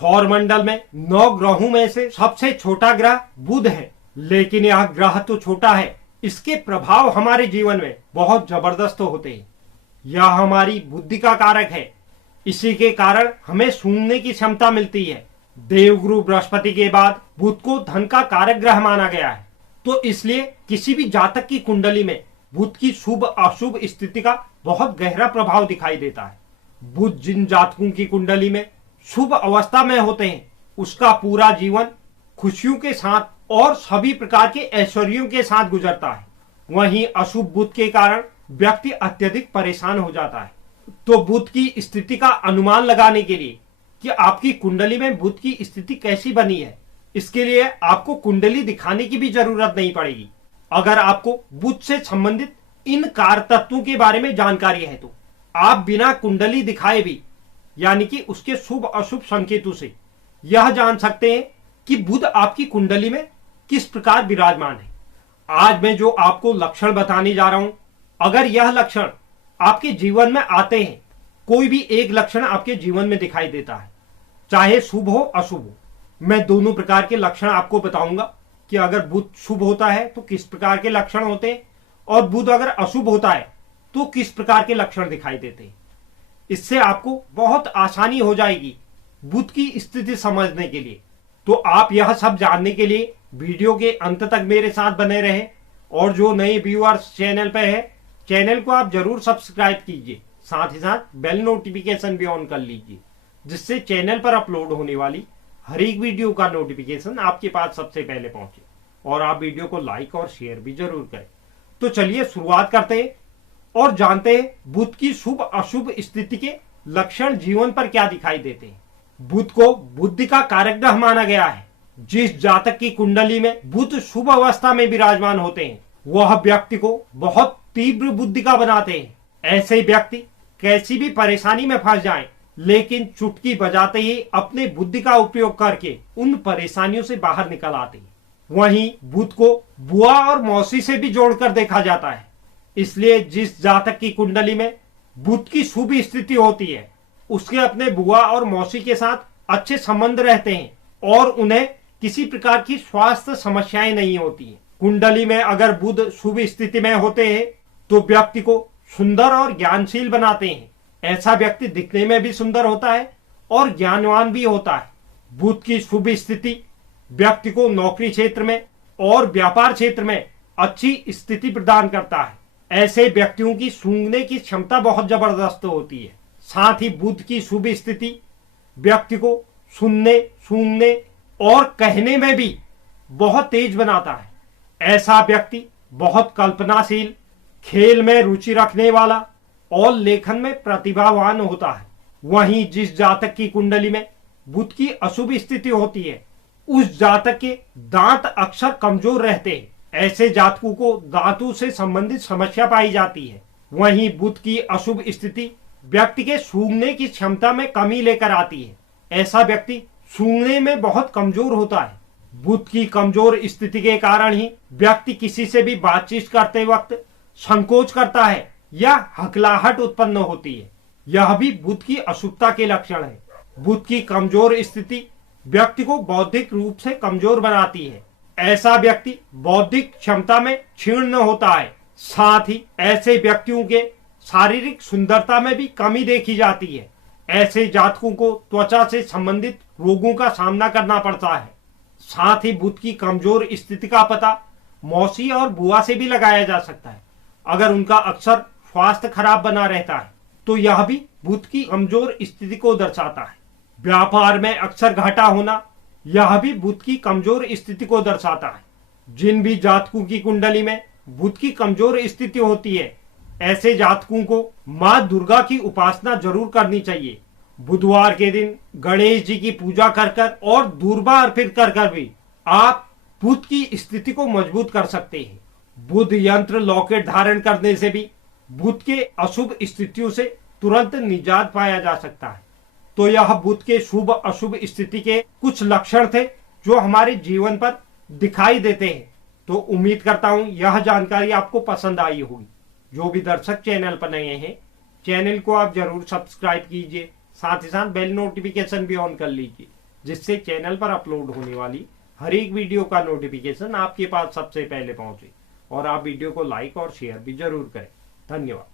सौर मंडल में 9 ग्रहों में से सबसे छोटा ग्रह बुध है, लेकिन यह ग्रह तो छोटा है, इसके प्रभाव हमारे जीवन में बहुत जबरदस्त होते हैं। यह हमारी बुद्धि का कारक है, इसी के कारण हमें सूंघने की क्षमता मिलती है। देवगुरु बृहस्पति के बाद बुध को धन का कारक ग्रह माना गया है, तो इसलिए किसी भी जातक की कुंडली में बुध की शुभ अशुभ स्थिति का बहुत गहरा प्रभाव दिखाई देता है। बुध जिन जातकों की कुंडली में शुभ अवस्था में होते हैं, उसका पूरा जीवन खुशियों के साथ और सभी प्रकार के ऐश्वर्यों के साथ गुजरता है। वहीं अशुभ बुध के कारण व्यक्ति अत्यधिक परेशान हो जाता है। तो बुध की स्थिति का अनुमान लगाने के लिए कि आपकी कुंडली में बुध की स्थिति कैसी बनी है, इसके लिए आपको कुंडली दिखाने की भी जरूरत नहीं पड़ेगी। अगर आपको बुध से संबंधित इन कार तत्वों के बारे में जानकारी है तो आप बिना कुंडली दिखाए भी, यानी कि उसके शुभ अशुभ संकेतों से यह जान सकते हैं कि बुध आपकी कुंडली में किस प्रकार विराजमान है। आज मैं जो आपको लक्षण बताने जा रहा हूं, अगर यह लक्षण आपके जीवन में आते हैं, कोई भी एक लक्षण आपके जीवन में दिखाई देता है, चाहे शुभ हो अशुभ हो, मैं दोनों प्रकार के लक्षण आपको बताऊंगा कि अगर बुध शुभ होता है तो किस प्रकार के लक्षण होते हैं और बुध अगर अशुभ होता है तो किस प्रकार के लक्षण दिखाई देते हैं। इससे आपको बहुत आसानी हो जाएगी बुध की स्थिति समझने के लिए। तो आप यह सब जानने के लिए वीडियो के अंत तक मेरे साथ बने रहे, और जो नए व्यूअर्स चैनल पे है, चैनल को आप जरूर सब्सक्राइब कीजिए, साथ ही साथ बेल नोटिफिकेशन भी ऑन कर लीजिए, जिससे चैनल पर अपलोड होने वाली हर एक वीडियो का नोटिफिकेशन आपके पास सबसे पहले पहुंचे। और आप वीडियो को लाइक और शेयर भी जरूर करें। तो चलिए शुरुआत करते हैं और जानते हैं बुध की शुभ अशुभ स्थिति के लक्षण जीवन पर क्या दिखाई देते हैं। बुध को बुद्धि का कारक ग्रह माना गया है। जिस जातक की कुंडली में बुध शुभ अवस्था में विराजमान होते हैं, वह व्यक्ति को बहुत तीव्र बुद्धि का बनाते हैं। ऐसे व्यक्ति कैसी भी परेशानी में फंस जाएं, लेकिन चुटकी बजाते ही अपने बुद्धि का उपयोग करके उन परेशानियों से बाहर निकल आते हैं। वहीं बुध को बुआ और मौसी से भी जोड़कर देखा जाता है। इसलिए जिस जातक की कुंडली में बुध की शुभ स्थिति होती है, उसके अपने बुआ और मौसी के साथ अच्छे संबंध रहते हैं और उन्हें किसी प्रकार की स्वास्थ्य समस्याएं नहीं होती हैं। कुंडली में अगर बुध शुभ स्थिति में होते हैं तो व्यक्ति को सुंदर और ज्ञानशील बनाते हैं। ऐसा व्यक्ति दिखने में भी सुंदर होता है और ज्ञानवान भी होता है। बुध की शुभ स्थिति व्यक्ति को नौकरी क्षेत्र में और व्यापार क्षेत्र में अच्छी स्थिति प्रदान करता है। ऐसे व्यक्तियों की सूंघने की क्षमता बहुत जबरदस्त होती है। साथ ही बुध की शुभ स्थिति व्यक्ति को सुनने, सूंघने और कहने में भी बहुत तेज बनाता है। ऐसा व्यक्ति बहुत कल्पनाशील, खेल में रुचि रखने वाला और लेखन में प्रतिभावान होता है। वहीं जिस जातक की कुंडली में बुध की अशुभ स्थिति होती है, उस जातक के दांत अक्सर कमजोर रहते हैं। ऐसे जातकों को दांतों से संबंधित समस्या पाई जाती है। वहीं बुध की अशुभ स्थिति व्यक्ति के सूंघने की क्षमता में कमी लेकर आती है। ऐसा व्यक्ति सूंघने में बहुत कमजोर होता है। बुध की कमजोर स्थिति के कारण ही व्यक्ति किसी से भी बातचीत करते वक्त संकोच करता है या हकलाहट उत्पन्न होती है। यह भी बुध की अशुभता के लक्षण है। बुध की कमजोर स्थिति व्यक्ति को बौद्धिक रूप से कमजोर बनाती है। ऐसा व्यक्ति बौद्धिक क्षमता में क्षीण होता है। साथ ही ऐसे व्यक्तियों के शारीरिक सुंदरता में भी कमी देखी जाती है। ऐसे जातकों को त्वचा से संबंधित रोगों का सामना करना पड़ता है। साथ ही बुध की कमजोर स्थिति का पता मौसी और बुआ से भी लगाया जा सकता है। अगर उनका अक्सर स्वास्थ्य खराब बना रहता है तो यह भी बुध की कमजोर स्थिति को दर्शाता है। व्यापार में अक्सर घाटा होना, यह भी बुध की कमजोर स्थिति को दर्शाता है। जिन भी जातकों की कुंडली में बुध की कमजोर स्थिति होती है, ऐसे जातकों को मां दुर्गा की उपासना जरूर करनी चाहिए। बुधवार के दिन गणेश जी की पूजा कर कर और दूर्वा अर्पित कर कर भी आप बुध की स्थिति को मजबूत कर सकते हैं। बुध यंत्र लॉकेट धारण करने से भी बुध के अशुभ स्थितियों से तुरंत निजात पाया जा सकता है। तो यह बुध के शुभ अशुभ स्थिति के कुछ लक्षण थे जो हमारे जीवन पर दिखाई देते हैं। तो उम्मीद करता हूं यह जानकारी आपको पसंद आई होगी। जो भी दर्शक चैनल पर नए हैं, चैनल को आप जरूर सब्सक्राइब कीजिए, साथ ही साथ बेल नोटिफिकेशन भी ऑन कर लीजिए, जिससे चैनल पर अपलोड होने वाली हर एक वीडियो का नोटिफिकेशन आपके पास सबसे पहले पहुंचे। और आप वीडियो को लाइक और शेयर भी जरूर करें। धन्यवाद।